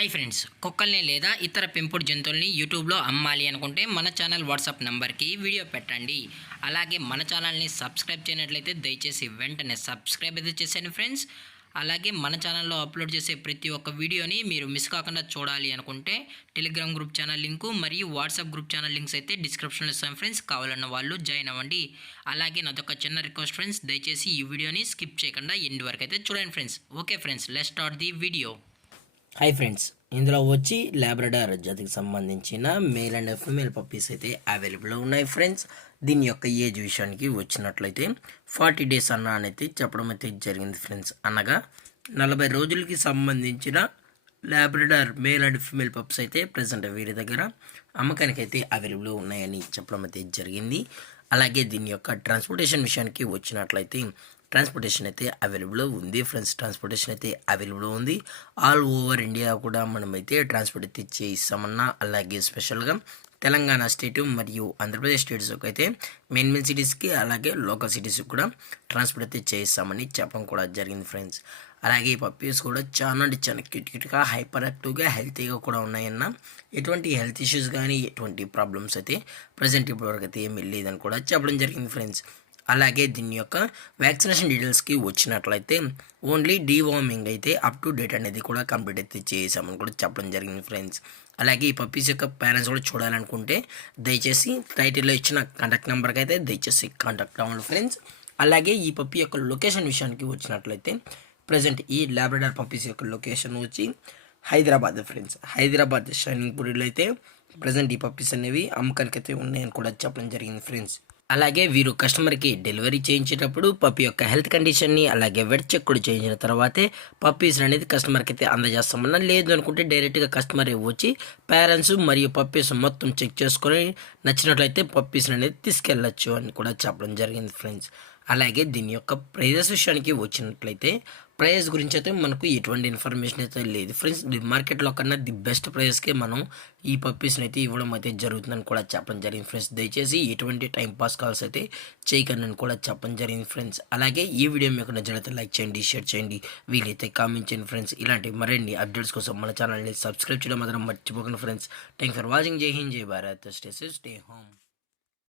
Hi friends, కుక్కల్ని లేదా ఇతర పెంపుడు జంతువుల్ని యూట్యూబ్లో అమ్మాలి అనుకుంటే మన ఛానల్ వాట్సాప్ నెంబర్కి వీడియో పెట్టండి. అలాగే మన ఛానల్ని సబ్స్క్రైబ్ చేయనట్లయితే దయచేసి వెంటనే సబ్స్క్రైబ్ అయితే చేసేయండి ఫ్రెండ్స్. అలాగే మన ఛానల్లో అప్లోడ్ చేసే ప్రతి ఒక్క వీడియోని మీరు మిస్ కాకుండా చూడాలి అనుకుంటే టెలిగ్రామ్ గ్రూప్ ఛానల్ లింకు మరియు వాట్సాప్ గ్రూప్ ఛానల్ లింక్స్ అయితే డిస్క్రిప్షన్లో ఇస్తాం ఫ్రెండ్స్. కావాలన్న వాళ్ళు జాయిన్ అవ్వండి. అలాగే నాదొక చిన్న రిక్వెస్ట్ ఫ్రెండ్స్, దయచేసి ఈ వీడియోని స్కిప్ చేయకుండా ఎండ్ వరకు అయితే చూడండి friends. Okay friends, let's start the video. Hi friends, ఇందులో వచ్చి లాబ్రడార్ జాతికి సంబంధించిన మేల్ అండ్ ఫీమేల్ పప్పీస్ అయితే అవైలబుల్ ఉన్నాయి ఫ్రెండ్స్. దీని యొక్క ఏజ్ విషయానికి వచ్చినట్లయితే 40 డేస్ అయితే చెప్పడం అయితే జరిగింది ఫ్రెండ్స్. అనగా 40 రోజులకి సంబంధించిన Labrador male and female pups అయితే ప్రజెంట్ వీరి దగ్గర అమ్మకానికి అయితే అవైలబుల్ ఉన్నాయని చెప్పడం అయితే జరిగింది. అలాగే దీని యొక్క ట్రాన్స్పోర్టేషన్ విషయానికి వచ్చినట్లయితే ట్రాన్స్పోర్టేషన్ అయితే అవైలబుల్ ఉంది ఫ్రెండ్స్. ట్రాన్స్పోర్టేషన్ అయితే అవైలబుల్ ఉంది. ఆల్ ఓవర్ ఇండియా కూడా మనమైతే ట్రాన్స్పోర్ట్ అయితే చేయిస్తామన్నా, అలాగే స్పెషల్గా తెలంగాణ స్టేటు మరియు ఆంధ్రప్రదేశ్ స్టేట్స్కి అయితే మెయిన్ సిటీస్కి అలాగే లోకల్ సిటీస్కి కూడా ట్రాన్స్పోర్ట్ అయితే చేయిస్తామని చెప్పడం కూడా జరిగింది ఫ్రెండ్స్. అలాగే ఈ పప్పీస్ కూడా చాలా క్యూట్గా హైపర్ యాక్టివ్గా హెల్తీగా కూడా ఉన్నాయన్న. ఎటువంటి హెల్త్ ఇష్యూస్ కానీ ఎటువంటి ప్రాబ్లమ్స్ అయితే ప్రజెంట్ ఇప్పటివరకు అయితే ఏమి లేదని కూడా చెప్పడం జరిగింది ఫ్రెండ్స్. అలాగే దీని యొక్క వ్యాక్సినేషన్ డీటెయిల్స్కి వచ్చినట్లయితే ఓన్లీ డీవార్మింగ్ అయితే అప్ టు డేట్ అనేది కూడా కంప్లీట్ అయితే చేసామని కూడా చెప్పడం జరిగింది ఫ్రెండ్స్. అలాగే ఈ పప్పీస్ యొక్క పేరెంట్స్ కూడా చూడాలనుకుంటే దయచేసి టైటిల్లో ఇచ్చిన కాంటాక్ట్ నెంబర్కి అయితే దయచేసి కాంటాక్ట్ అవ్వండి ఫ్రెండ్స్. అలాగే ఈ పప్పీ యొక్క లొకేషన్ విషయానికి వచ్చినట్లయితే ప్రజెంట్ ఈ లాబ్రడార్ పప్పీస్ యొక్క లొకేషన్ వచ్చి హైదరాబాద్ ఫ్రెండ్స్. హైదరాబాద్ షైనింగ్ పూరిలో అయితే ప్రజెంట్ ఈ పప్పీస్ అనేవి అమ్మకానికి అయితే ఉన్నాయని కూడా చెప్పడం జరిగింది ఫ్రెండ్స్. అలాగే వీరు కస్టమర్కి డెలివరీ చేయించేటప్పుడు పప్పీ యొక్క హెల్త్ కండిషన్ని అలాగే వెట్ చెక్ కూడా చేయించిన తర్వాతే పప్పీస్ అనేది కస్టమర్కి అయితే అందజేస్తామన్నా. లేదు అనుకుంటే డైరెక్ట్గా కస్టమర్ వచ్చి పేరెంట్స్ మరియు పప్పీస్ మొత్తం చెక్ చేసుకొని నచ్చినట్లయితే పప్పీస్ అనేది తీసుకెళ్ళచ్చు అని కూడా చెప్పడం జరిగింది ఫ్రెండ్స్. అలాగే దీని యొక్క ప్రైజెస్ విషయానికి వచ్చినట్లయితే ప్రైస్ గురించి అయితే మనకు ఎటువంటి ఇన్ఫర్మేషన్ అయితే లేదు ఫ్రెండ్స్. మార్కెట్లో కన్నా ది బెస్ట్ ప్రైస్కే మనం ఈ పప్పీస్ని అయితే ఇవ్వడం అయితే జరుగుతుందని కూడా చెప్పడం జరిగింది ఫ్రెండ్స్. దయచేసి ఎటువంటి టైం పాస్ కాల్స్ అయితే చేయకండి కూడా చెప్పడం జరిగింది ఫ్రెండ్స్. అలాగే ఈ వీడియో మీకు నచ్చినట్లయితే లైక్ చేయండి, షేర్ చేయండి, వీలైతే కామెంట్ చేయండి ఫ్రెండ్స్. ఇలాంటి మరిన్ని అప్డేట్స్ కోసం మన ఛానల్ని సబ్స్క్రైబ్ చేయడం మాత్రం మర్చిపోకండి ఫ్రెండ్స్. Thank for watching. జై హింద్, జై Bharat, stay safe, stay home.